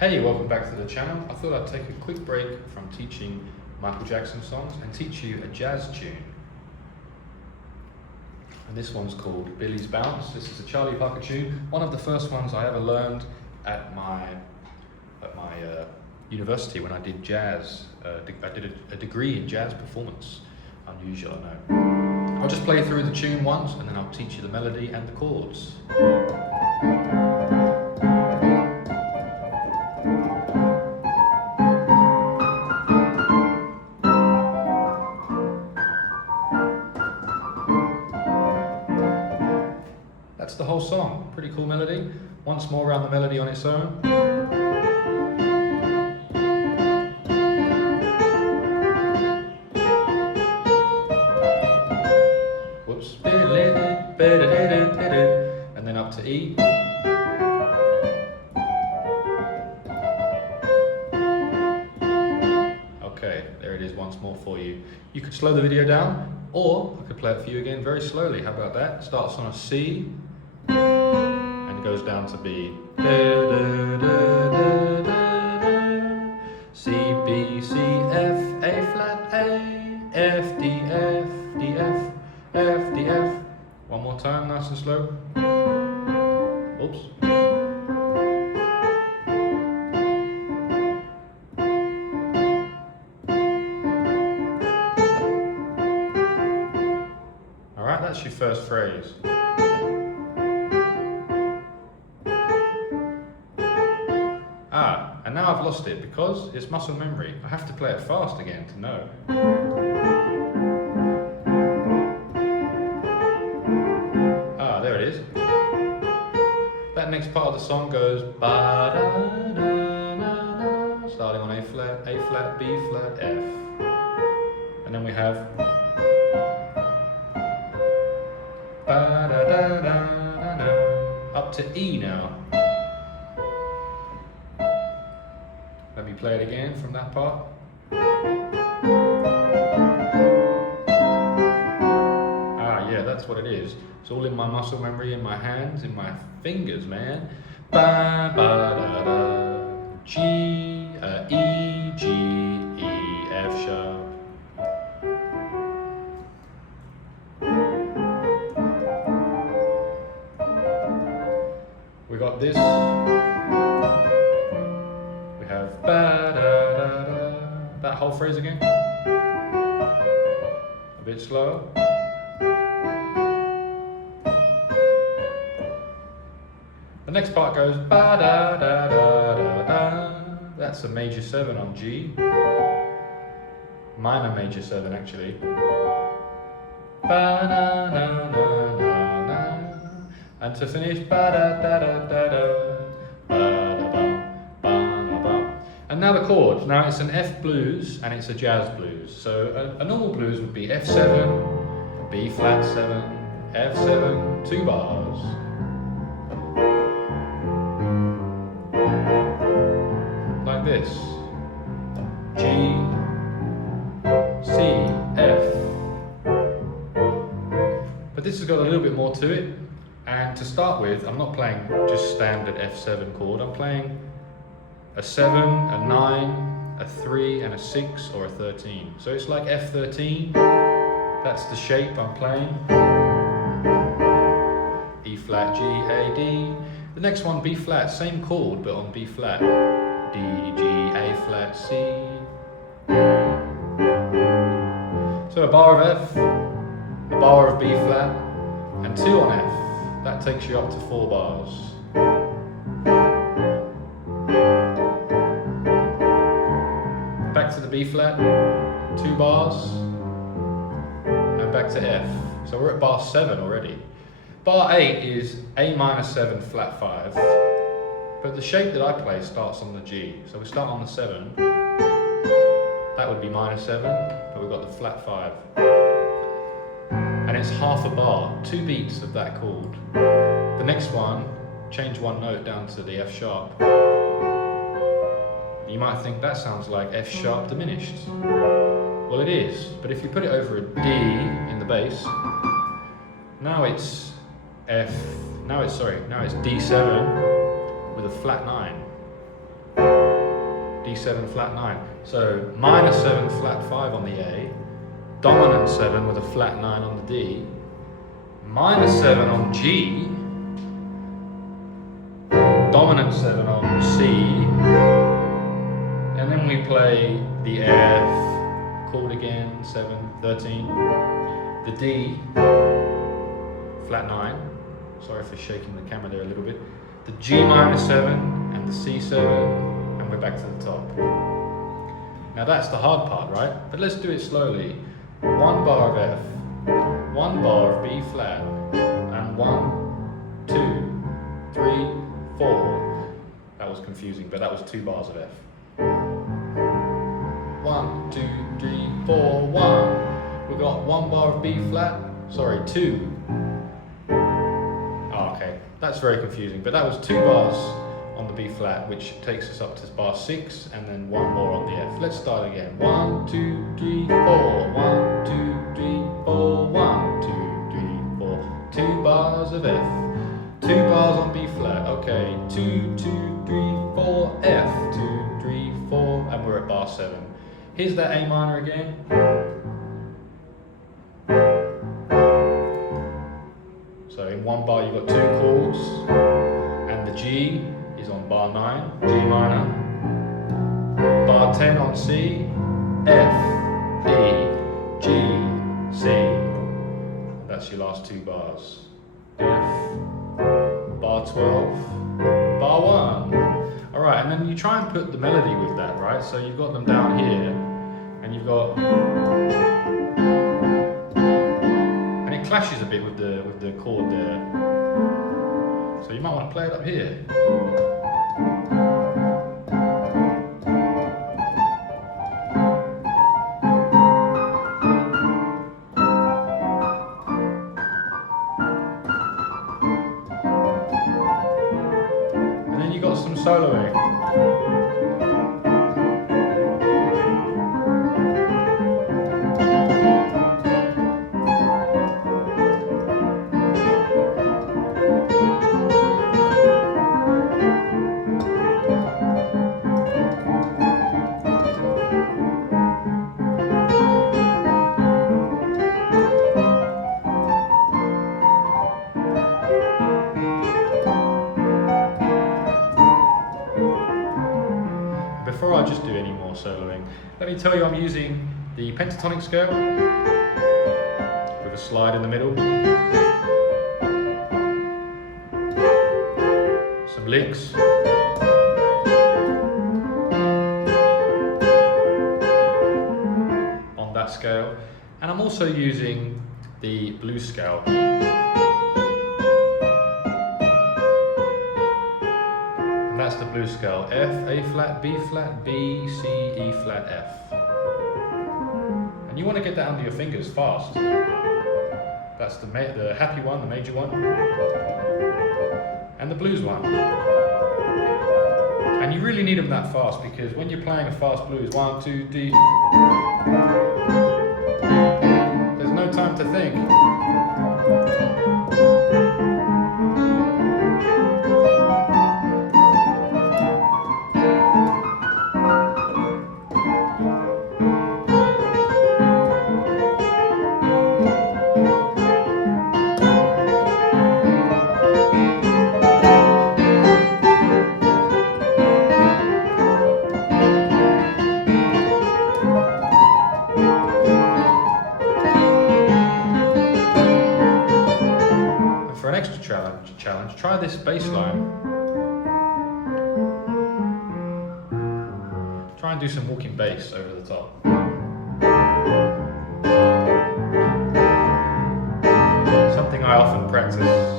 Hey, welcome back to the channel. I thought I'd take a quick break from teaching Michael Jackson songs and teach you a jazz tune. And this one's called Billie's Bounce. This is a Charlie Parker tune, one of the first ones I ever learned at my university when I did jazz. I did a degree in jazz performance. Unusual, I know. I'll just play through the tune once and then I'll teach you the melody and the chords. That's the whole song. Pretty cool melody. Once more around the melody on its own. Whoops. And then up to E. Okay, there it is once more for you. You could slow the video down, or I could play it for you again very slowly. How about that? It starts on a C. And goes down to B. C, B, C, F, A flat, A, F, D, F, D, F, F, D, F. One more time, nice and slow. Oops. Alright, that's your first phrase. And now I've lost it because it's muscle memory. I have to play it fast again to know. There it is. That next part of the song goes ba da da da, starting on A flat, B flat, F. And then we have ba da da da da da, up to E now. Let me play it again from that part. Yeah, that's what it is. It's all in my muscle memory, in my hands, in my fingers, man. Ba ba da da, G, E, G, E, F sharp. We got this. Ba, da, da, da. That whole phrase again. A bit slow. The next part goes ba da da da da da. That's a major 7 on G. Minor major 7 actually. Ba da da da da da. And to finish ba da da da da da. And now the chord. Now it's an F blues and it's a jazz blues. So a normal blues would be F7, B flat 7, F7, 2 bars. Like this. G, C, F. But this has got a little bit more to it. And to start with, I'm not playing just standard F7 chord. I'm playing a 7, a 9, a 3, and a 6, or a 13. So it's like F13. That's the shape I'm playing. E flat, G, A, D. The next one, B flat, same chord, but on B flat. D, G, A flat, C. So a bar of F, a bar of B flat, and 2 on F. That takes you up to 4 bars. Back to the B flat, 2 bars, and back to F. So we're at bar 7 already. Bar 8 is A minor 7 flat 5, but the shape that I play starts on the G. So we start on the 7, that would be minor 7, but we've got the flat 5. And it's half a bar, 2 beats of that chord. The next one, change 1 note down to the F sharp. You might think that sounds like F sharp diminished. Well, it is, but if you put it over a D in the bass, now it's now it's D7 with a flat 9. D7 flat 9. So minor 7 flat 5 on the A, dominant 7 with a flat 9 on the D, minor 7 on G, dominant 7 on C, and then we play the F, chord again, 7, 13, the D, flat 9, sorry for shaking the camera there a little bit, the G minor 7 and the C7, and we're back to the top. Now that's the hard part, right? But let's do it slowly. 1 bar of F, 1 bar of B flat, and 1, 2, 3, 4. That was confusing, but that was 2 bars of F. 1, 2, 3, 4, 1. We've got 1 bar of B flat, sorry, 2. Oh, okay, that's very confusing, but that was 2 bars on the B flat, which takes us up to bar 6, and then 1 more on the F. Let's start again. 1, 2, 3, 4. 1, 2, 3, 4. 1, 2, 3, 4. 2 bars of F. 2 bars on B flat. Okay. 2, 2, 3, 4. F. 2, 3, 4. And we're at bar 7. Here's that A minor again. So in 1 bar you've got 2 chords, and the G is on bar 9, G minor, bar 10 on C, F, E, G, C. That's your last 2 bars. F, bar 12, bar 1. Alright, and then you try and put the melody with that, right? So you've got them down here, and you've got, and it clashes a bit with the chord there. So you might want to play it up here. And then you got some soloing. Before I just do any more soloing, let me tell you I'm using the pentatonic scale with a slide in the middle, some licks, on that scale, and I'm also using the blues scale. That's the blues scale. F, A flat, B flat, B, C, E flat, F. And you want to get that under your fingers fast. That's the happy one, the major one, and the blues one. And you really need them that fast, because when you're playing a fast blues, 1, 2, D, there's no time to think. Challenge. Try this bass line. Try and do some walking bass over the top. Something I often practice.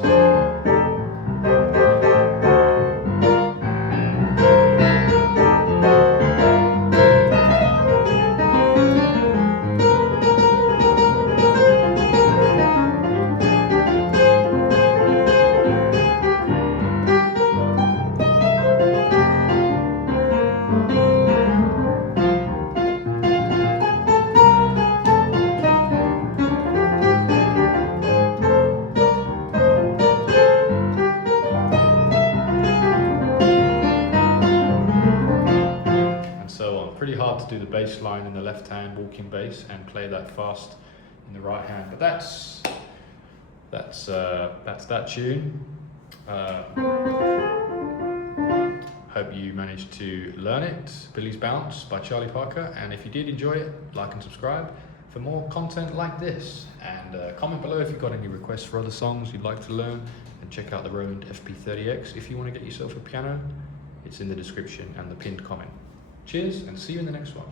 pretty hard to do the bass line in the left hand, walking bass, and play that fast in the right hand. But that's that tune. Hope you managed to learn it. Billie's Bounce by Charlie Parker. And if you did enjoy it, like and subscribe for more content like this. And comment below if you've got any requests for other songs you'd like to learn. And check out the Roland FP-30X if you want to get yourself a piano. It's in the description and the pinned comment. Cheers, and see you in the next one.